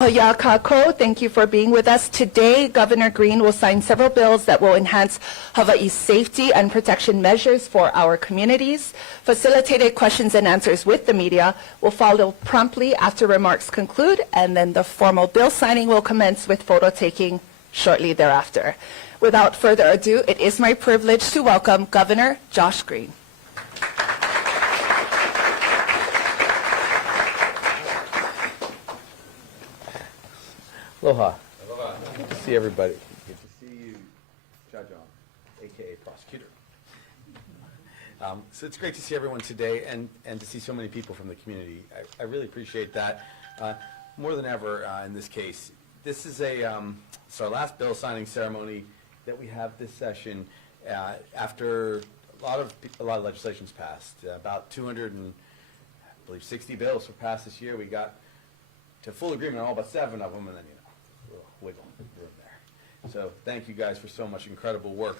Hayakako, thank you for being with us. Today, Governor Green will sign several bills that will enhance Hawaii's safety and protection measures for our communities. Facilitated questions and answers with the media will follow promptly after remarks conclude, and then the formal bill signing will commence with photo taking shortly thereafter. Without further ado, it is my privilege to welcome Governor Josh Green. Aloha. Aloha. Good to see everybody. Good to see you, Judge On, a.k.a. prosecutor. So it's great to see everyone today and to see so many people from the community. I really appreciate that. More than ever in this case. This is it's our last bill signing ceremony that we have this session after a lot of legislation's passed. About 260 bills were passed this year. We got to full agreement on all but 7 of them, and then wiggle room there. So thank you guys for so much incredible work.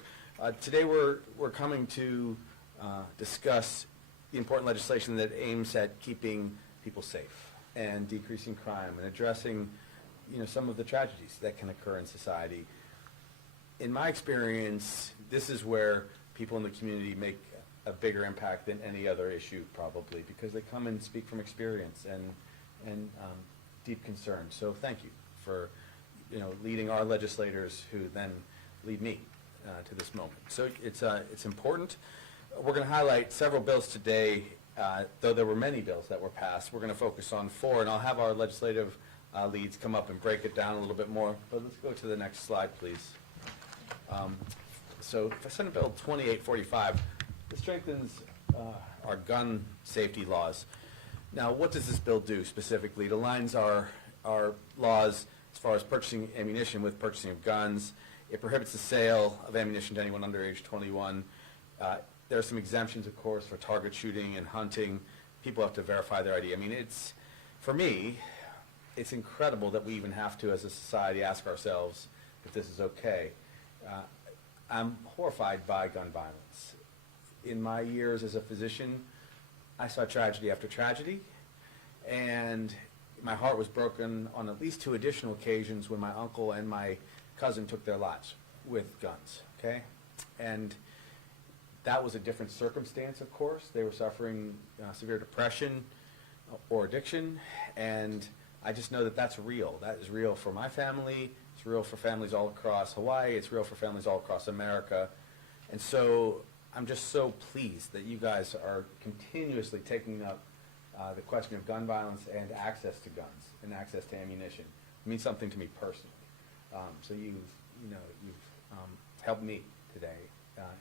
Today we're coming to discuss the important legislation that aims at keeping people safe and decreasing crime and addressing some of the tragedies that can occur in society. In my experience, this is where people in the community make a bigger impact than any other issue probably, because they come and speak from experience and deep concern. So thank you for leading our legislators who then lead me to this moment. So it's important. We're going to highlight several bills today, though there were many bills that were passed. We're going to focus on 4, and I'll have our legislative leads come up and break it down a little bit more. But let's go to the next slide, please. So for Senate Bill 2845, it strengthens our gun safety laws. Now, what does this bill do specifically? It aligns our laws as far as purchasing ammunition with purchasing of guns. It prohibits the sale of ammunition to anyone under age 21. There are some exemptions, of course, for target shooting and hunting. People have to verify their ID. I mean, for me, it's incredible that we even have to, as a society, ask ourselves if this is okay. I'm horrified by gun violence. In my years as a physician, I saw tragedy after tragedy, and my heart was broken on at least 2 additional occasions when my uncle and my cousin took their lives with guns, okay? And that was a different circumstance, of course. They were suffering severe depression or addiction, and I just know that that's real. That is real for my family. It's real for families all across Hawaii. It's real for families all across America. And so I'm just so pleased that you guys are continuously taking up the question of gun violence and access to guns and access to ammunition. It means something to me personally. So you've helped me today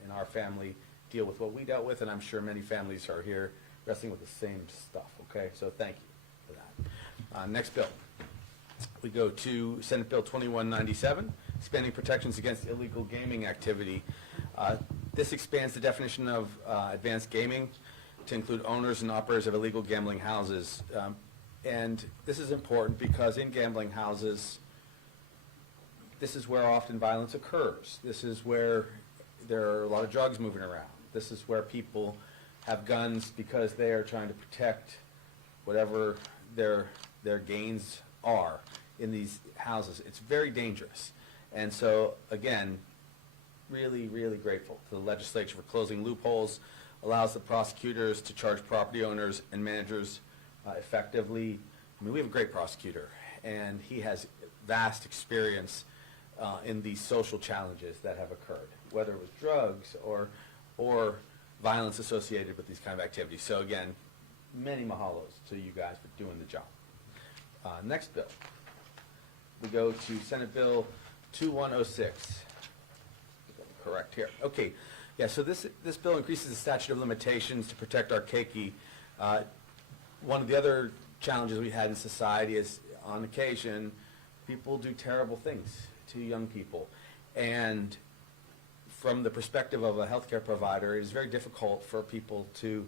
in our family deal with what we dealt with, and I'm sure many families are here wrestling with the same stuff. Okay, so thank you for that. Next bill, we go to Senate Bill 2197, expanding protections against illegal gaming activity. This expands the definition of advanced gaming to include owners and operators of illegal gambling houses. And this is important because in gambling houses, this is where often violence occurs. This is where there are a lot of drugs moving around. This is where people have guns because they are trying to protect whatever their gains are in these houses. It's very dangerous. And so, again, really, really grateful to the legislature for closing loopholes, allows the prosecutors to charge property owners and managers effectively. I mean, we have a great prosecutor, and he has vast experience in these social challenges that have occurred, whether it was drugs or violence associated with these kind of activities. So again, many mahalos to you guys for doing the job. Next bill, we go to Senate Bill 2106. Correct here. Okay. Yeah, so this bill increases the statute of limitations to protect our keiki. One of the other challenges we had in society is, on occasion, people do terrible things to young people. And from the perspective of a healthcare provider, it is very difficult for people to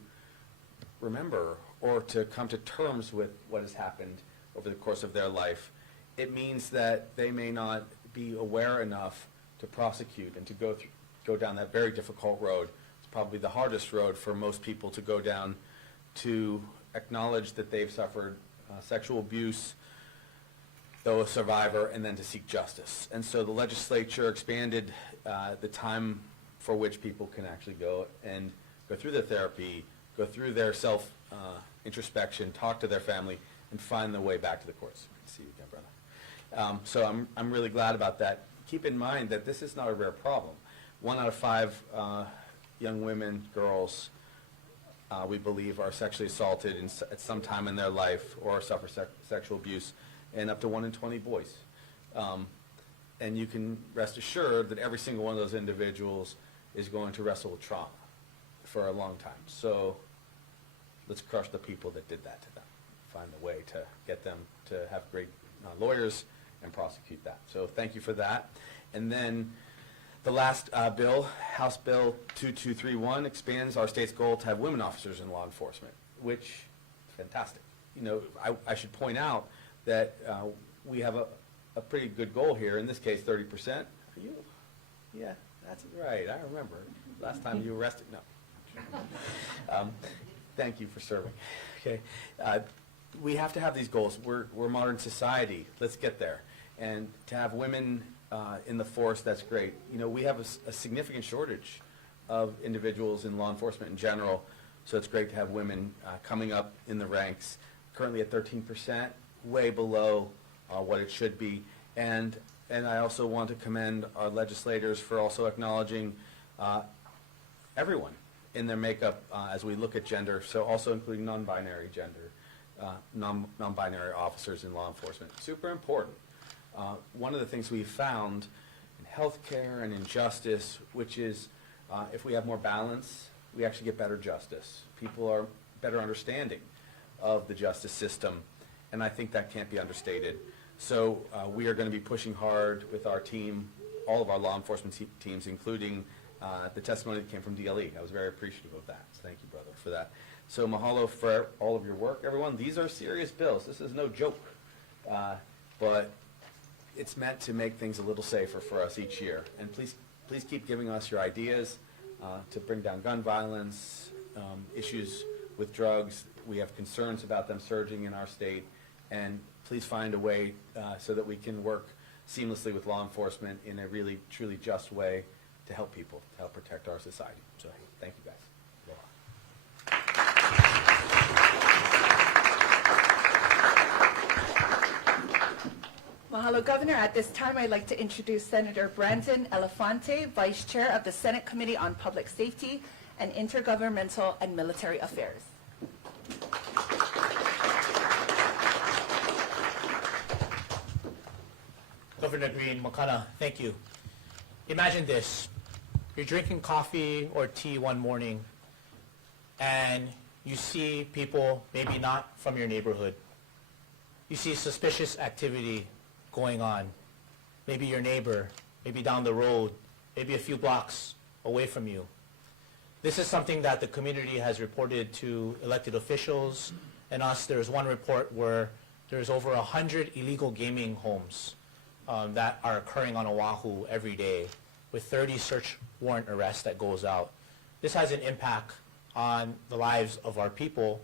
remember or to come to terms with what has happened over the course of their life. It means that they may not be aware enough to prosecute and to go down that very difficult road. It's probably the hardest road for most people to go down, to acknowledge that they've suffered sexual abuse, though a survivor, and then to seek justice. And so the legislature expanded the time for which people can actually go and go through their therapy, go through their self-introspection, talk to their family, and find their way back to the courts. Good to see you again, brother. So I'm really glad about that. Keep in mind that this is not a rare problem. 1 out of 5 young women, girls, we believe, are sexually assaulted at some time in their life or suffer sexual abuse, and up to 1 in 20 boys. And you can rest assured that every single one of those individuals is going to wrestle with trauma for a long time. So let's crush the people that did that to them. Find a way to get them to have great lawyers and prosecute that. So thank you for that. And then the last bill, House Bill 2231, expands our state's goal to have women officers in law enforcement, which is fantastic. You know, I should point out that we have a pretty good goal here. In this case, 30%. Are you? Yeah, that's right. I remember. Last time you arrested. No. Thank you for serving. Okay. We have to have these goals. We're a modern society. Let's get there. And to have women in the force, that's great. You know, we have a significant shortage of individuals in law enforcement in general, so it's great to have women coming up in the ranks, currently at 13%, way below what it should be. And I also want to commend our legislators for also acknowledging everyone in their makeup as we look at gender, so also including non-binary gender, non-binary officers in law enforcement. Super important. One of the things we've found in healthcare and in justice, which is if we have more balance, we actually get better justice. People are better understanding of the justice system, and I think that can't be understated. So we are going to be pushing hard with our team, all of our law enforcement teams, including the testimony that came from DLE. I was very appreciative of that. So thank you, brother, for that. So mahalo for all of your work, everyone. These are serious bills. This is no joke. But it's meant to make things a little safer for us each year. And please keep giving us your ideas to bring down gun violence, issues with drugs. We have concerns about them surging in our state. And please find a way so that we can work seamlessly with law enforcement in a really, truly just way to help people, to help protect our society. So thank you, guys. Mahalo, Governor. At this time, I'd like to introduce Senator Brandon Elefante, Vice Chair of the Senate Committee on Public Safety and Intergovernmental and Military Affairs. Governor Green, Makana, thank you. Imagine this. You're drinking coffee or tea one morning and you see people maybe not from your neighborhood. You see suspicious activity going on. Maybe your neighbor, maybe down the road, maybe a few blocks away from you. This is something that the community has reported to elected officials and us. There's one report where there's over 100 illegal gaming homes that are occurring on Oahu every day, with 30 search warrant arrests that goes out. This has an impact on the lives of our people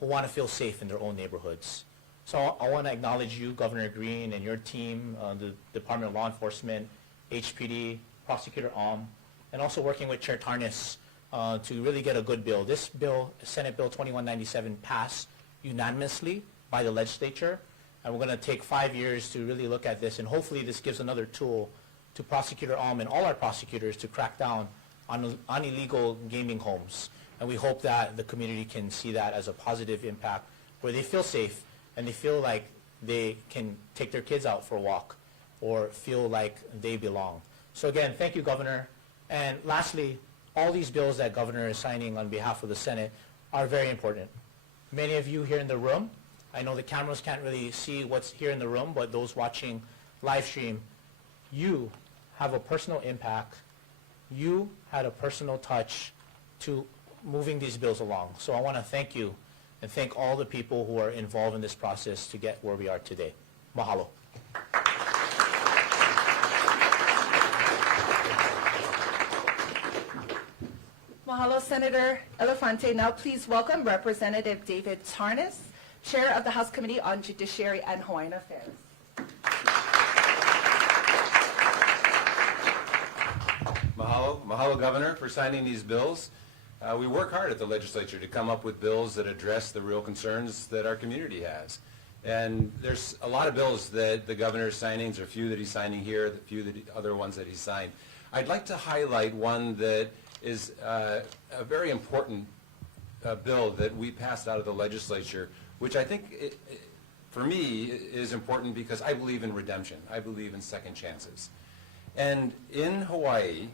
who want to feel safe in their own neighborhoods. So I want to acknowledge you, Governor Green, and your team, the Department of Law Enforcement, HPD, Prosecutor Alm, and also working with Chair Tarnas to really get a good bill. This bill, Senate Bill 2197, passed unanimously by the legislature, and we're going to take 5 years to really look at this, and hopefully this gives another tool to Prosecutor Alm and all our prosecutors to crack down on illegal gaming homes. And we hope that the community can see that as a positive impact where they feel safe and they feel like they can take their kids out for a walk or feel like they belong. So again, thank you, Governor. And lastly, all these bills that Governor is signing on behalf of the Senate are very important. Many of you here in the room, I know the cameras can't really see what's here in the room, but those watching live stream, you have a personal impact. You had a personal touch to moving these bills along. So I want to thank you and thank all the people who are involved in this process to get where we are today. Mahalo. Mahalo, Senator Elefante. Now please welcome Representative David Tarnas, Chair of the House Committee on Judiciary and Hawaiian Affairs. Governor, for signing these bills. We work hard at the legislature to come up with bills that address the real concerns that our community has. And there's a lot of bills that the governor is signing. There's a few that he's signing here, the few other ones that he's signed. I'd like to highlight one that is a very important bill that we passed out of the legislature, which I think, for me, is important because I believe in redemption. I believe in second chances. And in Hawaii,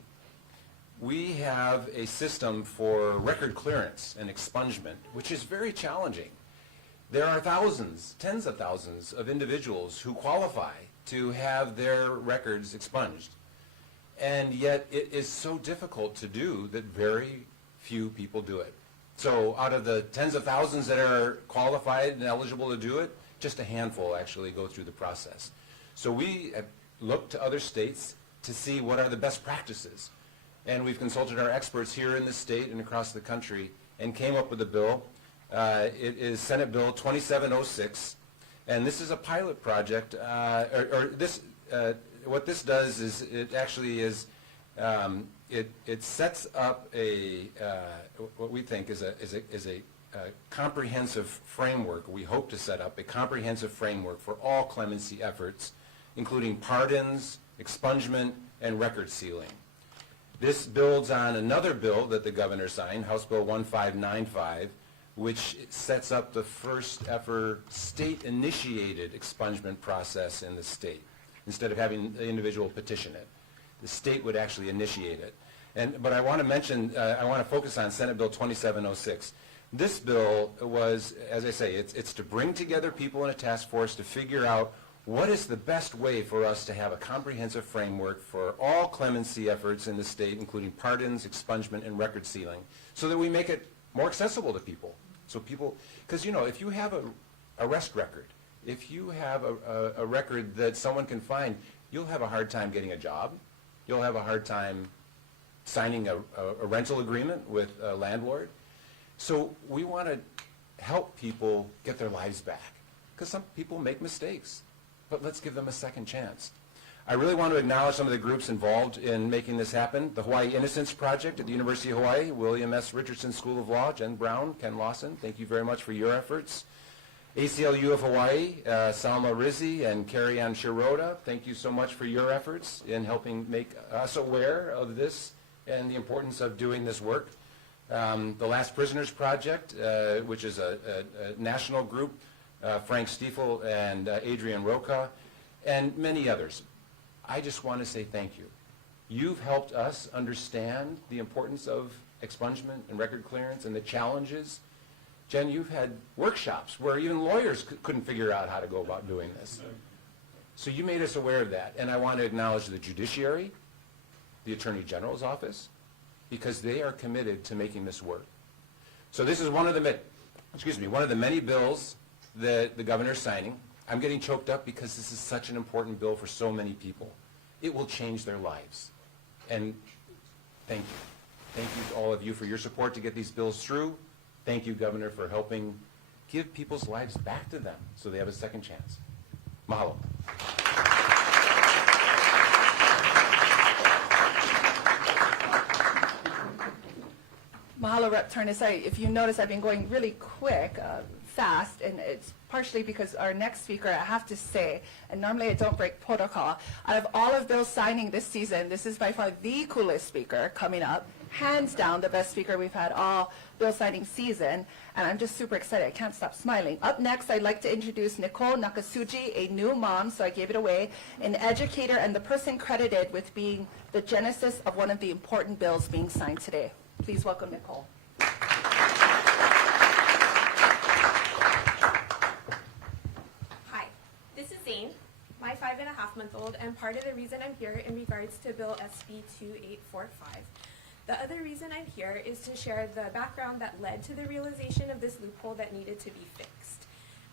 we have a system for record clearance and expungement, which is very challenging. There are thousands, tens of thousands of individuals who qualify to have their records expunged. And yet it is so difficult to do that very few people do it. So out of the tens of thousands that are qualified and eligible to do it, just a handful actually go through the process. So we have looked to other states to see what are the best practices. And we've consulted our experts here in the state and across the country and came up with a bill. It is Senate Bill 2706, and this is a pilot project. What this does is it actually is it sets up what we think is a comprehensive framework. We hope to set up a comprehensive framework for all clemency efforts, including pardons, expungement, and record sealing. This builds on another bill that the governor signed, House Bill 1595, which sets up the first ever state-initiated expungement process in the state. Instead of having the individual petition it, the state would actually initiate it. But I want to mention, I want to focus on Senate Bill 2706. This bill was, as I say, it's to bring together people in a task force to figure out what is the best way for us to have a comprehensive framework for all clemency efforts in the state, including pardons, expungement, and record sealing, so that we make it more accessible to people. So people, because if you have an arrest record, if you have a record that someone can find, you'll have a hard time getting a job. You'll have a hard time signing a rental agreement with a landlord. So we want to help people get their lives back, because some people make mistakes, but let's give them a second chance. I really want to acknowledge some of the groups involved in making this happen. The Hawaii Innocence Project at the University of Hawaii, William S. Richardson School of Law, Jen Brown, Ken Lawson, thank you very much for your efforts. ACLU of Hawaii, Salma Rizzi and Carrie Ann Shiroda, thank you so much for your efforts in helping make us aware of this and the importance of doing this work. The Last Prisoners Project, which is a national group, Frank Stiefel and Adrian Roca, and many others. I just want to say thank you. You've helped us understand the importance of expungement and record clearance and the challenges. Jen, you've had workshops where even lawyers couldn't figure out how to go about doing this. So you made us aware of that. And I want to acknowledge the judiciary, the Attorney General's office, because they are committed to making this work. So this is one of the many bills that the governor is signing. I'm getting choked up because this is such an important bill for so many people. It will change their lives. And thank you. Thank you to all of you for your support to get these bills through. Thank you, Governor, for helping give people's lives back to them so they have a second chance. Mahalo. Mahalo, Rep. Tarnasai. If you notice, I've been going really quick, fast, and it's partially because our next speaker, I have to say, and normally I don't break protocol, out of all of Bill's signing this season, this is by far the coolest speaker coming up, hands down the best speaker we've had all Bill signing season, and I'm just super excited. I can't stop smiling. Up next, I'd like to introduce Nicole Nakasuji, a new mom, so I gave it away, an educator and the person credited with being the genesis of one of the important bills being signed today. Please welcome Nicole. Hi, this is Zane, my 5.5-month-old, and part of the reason I'm here in regards to Bill SB 2845. The other reason I'm here is to share the background that led to the realization of this loophole that needed to be fixed.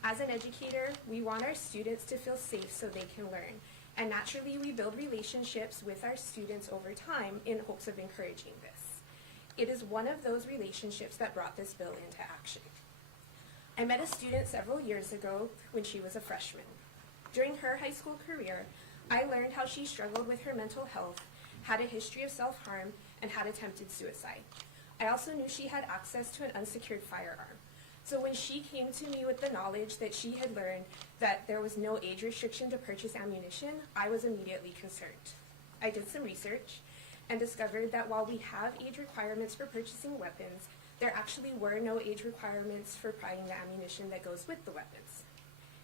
As an educator, we want our students to feel safe so they can learn, and naturally we build relationships with our students over time in hopes of encouraging this. It is one of those relationships that brought this bill into action. I met a student several years ago when she was a freshman. During her high school career, I learned how she struggled with her mental health, had a history of self-harm, and had attempted suicide. I also knew she had access to an unsecured firearm. So when she came to me with the knowledge that she had learned that there was no age restriction to purchase ammunition, I was immediately concerned. I did some research and discovered that while we have age requirements for purchasing weapons, there actually were no age requirements for buying the ammunition that goes with the weapons.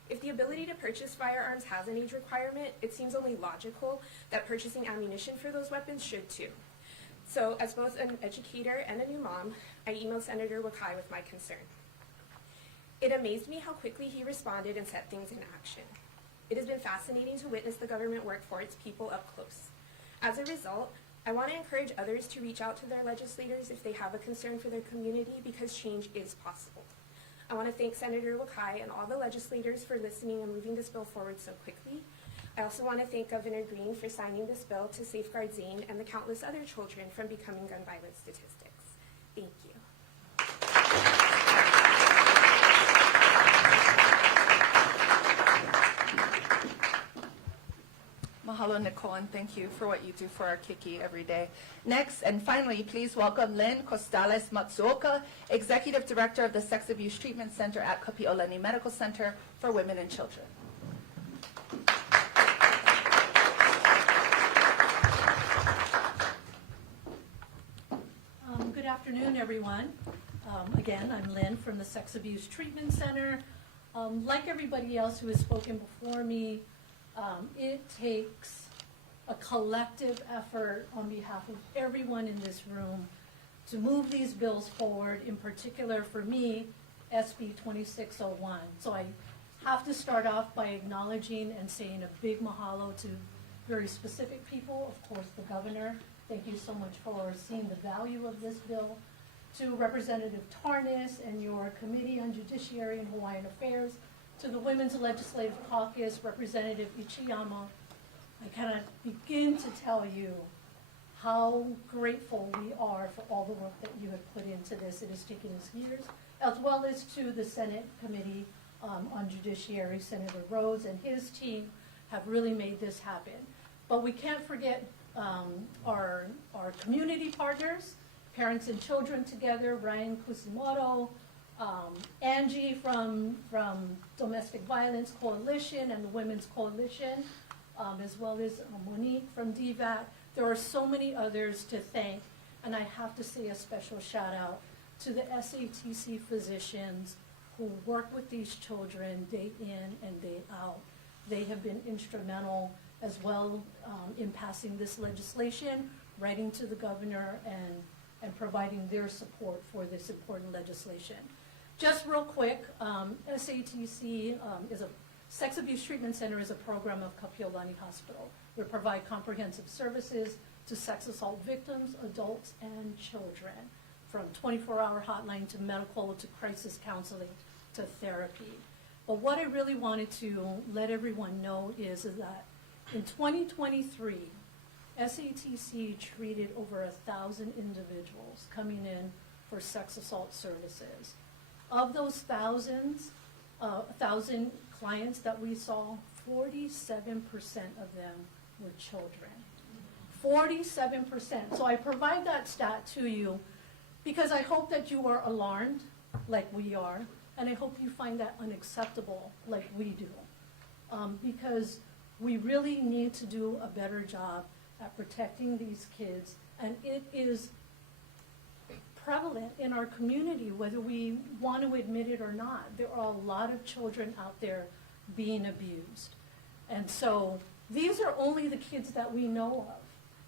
If the ability to purchase firearms has an age requirement, it seems only logical that purchasing ammunition for those weapons should too. So as both an educator and a new mom, I emailed Senator Wakai with my concern. It amazed me how quickly he responded and set things in action. It has been fascinating to witness the government work for its people up close. As a result, I want to encourage others to reach out to their legislators if they have a concern for their community, because change is possible. I want to thank Senator Wakai and all the legislators for listening and moving this bill forward so quickly. I also want to thank Governor Green for signing this bill to safeguard Zane and the countless other children from becoming gun violence statistics. Thank you. Mahalo, Nicole, and thank you for what you do for our Kiki every day. Next, and finally, please welcome Lynn Costales Matsuoka, Executive Director of the Sex Abuse Treatment Center at Kapi'olani Medical Center for Women and Children. Good afternoon, everyone. Again, I'm Lynn from the Sex Abuse Treatment Center. Like everybody else who has spoken before me, it takes a collective effort on behalf of everyone in this room to move these bills forward, in particular for me, SB 2601. So I have to start off by acknowledging and saying a big mahalo to very specific people. Of course, the governor. Thank you so much for seeing the value of this bill. To Representative Tarnas and your Committee on Judiciary and Hawaiian Affairs, to the Women's Legislative Caucus, Representative Ichiyama, I cannot begin to tell you how grateful we are for all the work that you have put into this. It has taken us years, as well as to the Senate Committee on Judiciary. Senator Rhodes and his team have really made this happen. But we can't forget our community partners, Parents and Children Together, Ryan Kusimoto, Angie from Domestic Violence Coalition and the Women's Coalition, as well as Monique from DVAT. There are so many others to thank, and I have to say a special shout out to the SATC physicians who work with these children day in and day out. They have been instrumental as well in passing this legislation, writing to the governor and providing their support for this important legislation. Just real quick, SATC is a Sex Abuse Treatment Center is a program of Kapi'olani Hospital. We provide comprehensive services to sex assault victims, adults, and children, from 24-hour hotline to medical to crisis counseling to therapy. But what I really wanted to let everyone know is that in 2023, SATC treated over 1,000 individuals coming in for sex assault services. Of those 1,000 clients that we saw, 47% of them were children. 47%. So I provide that stat to you because I hope that you are alarmed like we are, and I hope you find that unacceptable like we do. Because we really need to do a better job at protecting these kids, and it is prevalent in our community, whether we want to admit it or not. There are a lot of children out there being abused. And so these are only the kids that we know of.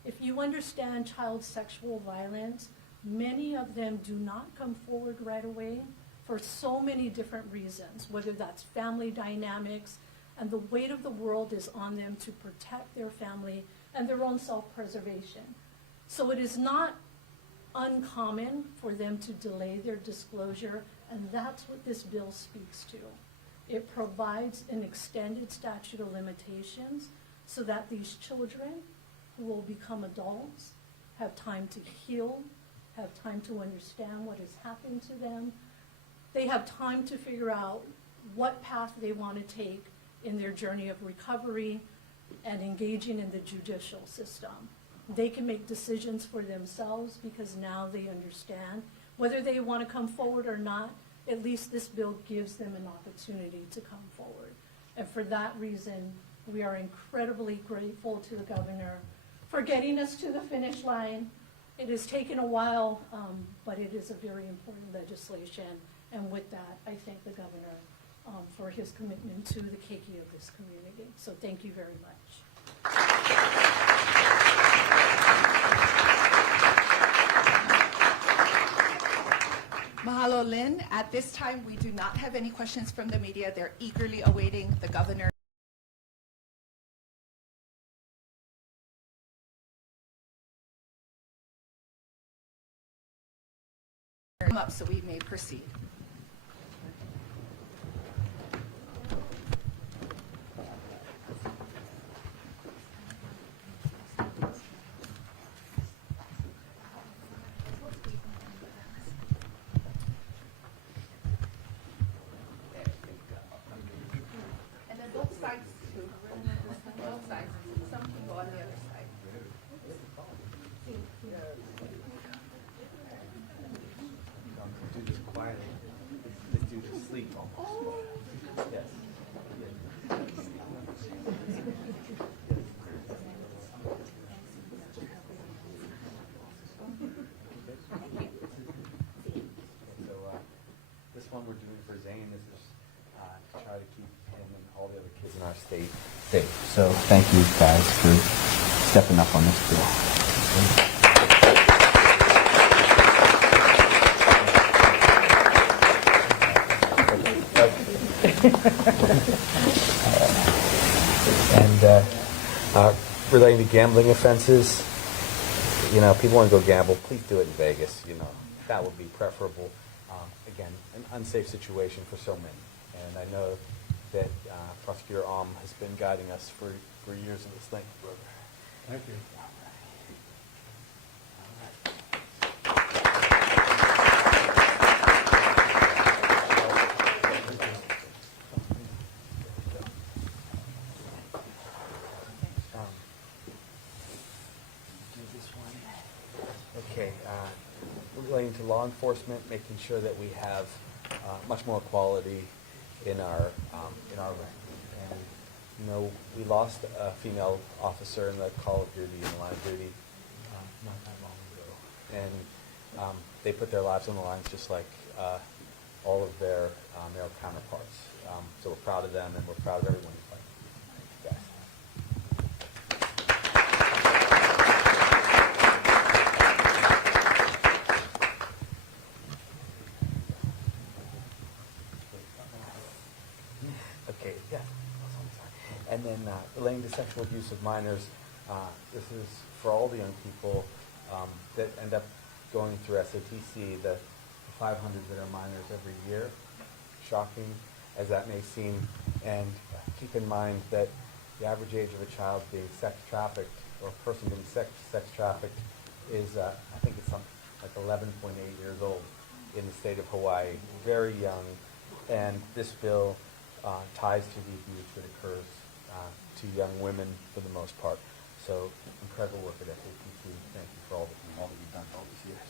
If you understand child sexual violence, many of them do not come forward right away for so many different reasons, whether that's family dynamics, and the weight of the world is on them to protect their family and their own self-preservation. So it is not uncommon for them to delay their disclosure, and that's what this bill speaks to. It provides an extended statute of limitations so that these children who will become adults have time to heal, have time to understand what has happened to them. They have time to figure out what path they want to take in their journey of recovery and engaging in the judicial system. they can make decisions for themselves because now they understand. Whether they want to come forward or not, at least this bill gives them an opportunity to come forward. And for that reason, we are incredibly grateful to the governor for getting us to the finish line. It has taken a while, but it is a very important legislation. And with that, I thank the governor for his commitment to the keiki of this community. So thank you very much. Mahalo, Lynn. At this time, we do not have any questions from the media. They're eagerly awaiting the governor. Come up so we may proceed. And then both sides too. Both sides. Some can go on the other side. Do this quietly. This dude is asleep. Yes. So this one we're doing for Zane. This is to try to keep him and all the other kids in our state safe. So thank you guys for stepping up on this bill. And relating to gambling offenses, you know, people want to go gamble, please do it in Vegas. You know, that would be preferable. Again, an unsafe situation for so many. And I know that Prosecutor Alm has been guiding us for years in this thing. Thank you. Okay, relating to law enforcement, making sure that we have much more quality in our ranks. And you know, we lost a female officer in the Call of Duty, in the line of duty, not that long ago, and they put their lives on the line just like all of their male counterparts. So we're proud of them, and we're proud of everyone who's fighting. Thank you, guys. Okay, yeah. And then relating to sexual abuse of minors, this is for all the young people that end up going through SATC, the 500 that are minors every year. Shocking as that may seem, and keep in mind that the average age of a child being sex trafficked, or a person being sex trafficked, is I think it's something like 11.8 years old in the state of Hawaii, very young, and this bill ties to the abuse that occurs to young women for the most part. So incredible work at SATC. Thank you for all that you've done all these years.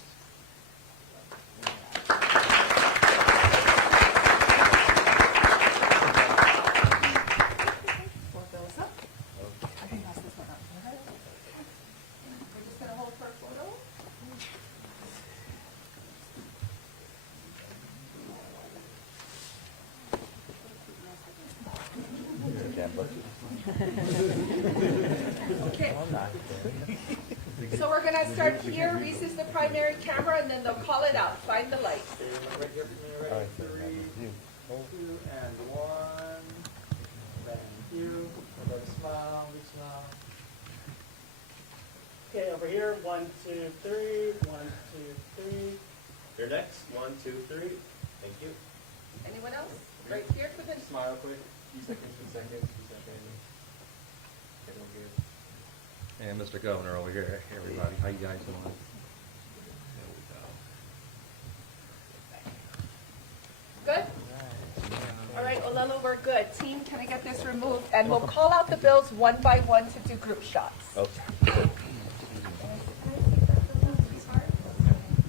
Four bills up. I can pass this one up. We're just going to hold for a photo. Okay. So we're going to start here. Reese is the primary camera, and then they'll call it out. Find the light. Right here for me, ready? 3, 2, and 1. Thank you. Another smile, big smile. Okay, over here. 1, 2, 3. 1, 2, 3. You're next. 1, 2, 3. Thank you. Anyone else? Right here for the... Smile quick. 2 seconds, 2 seconds, 2 seconds. Okay, And Mr. Governor over here, hey, everybody, how you guys doing? Good? All right, Olelo, we're good. Team, can I get this removed? And we'll call out the bills one by one to do group shots. Okay.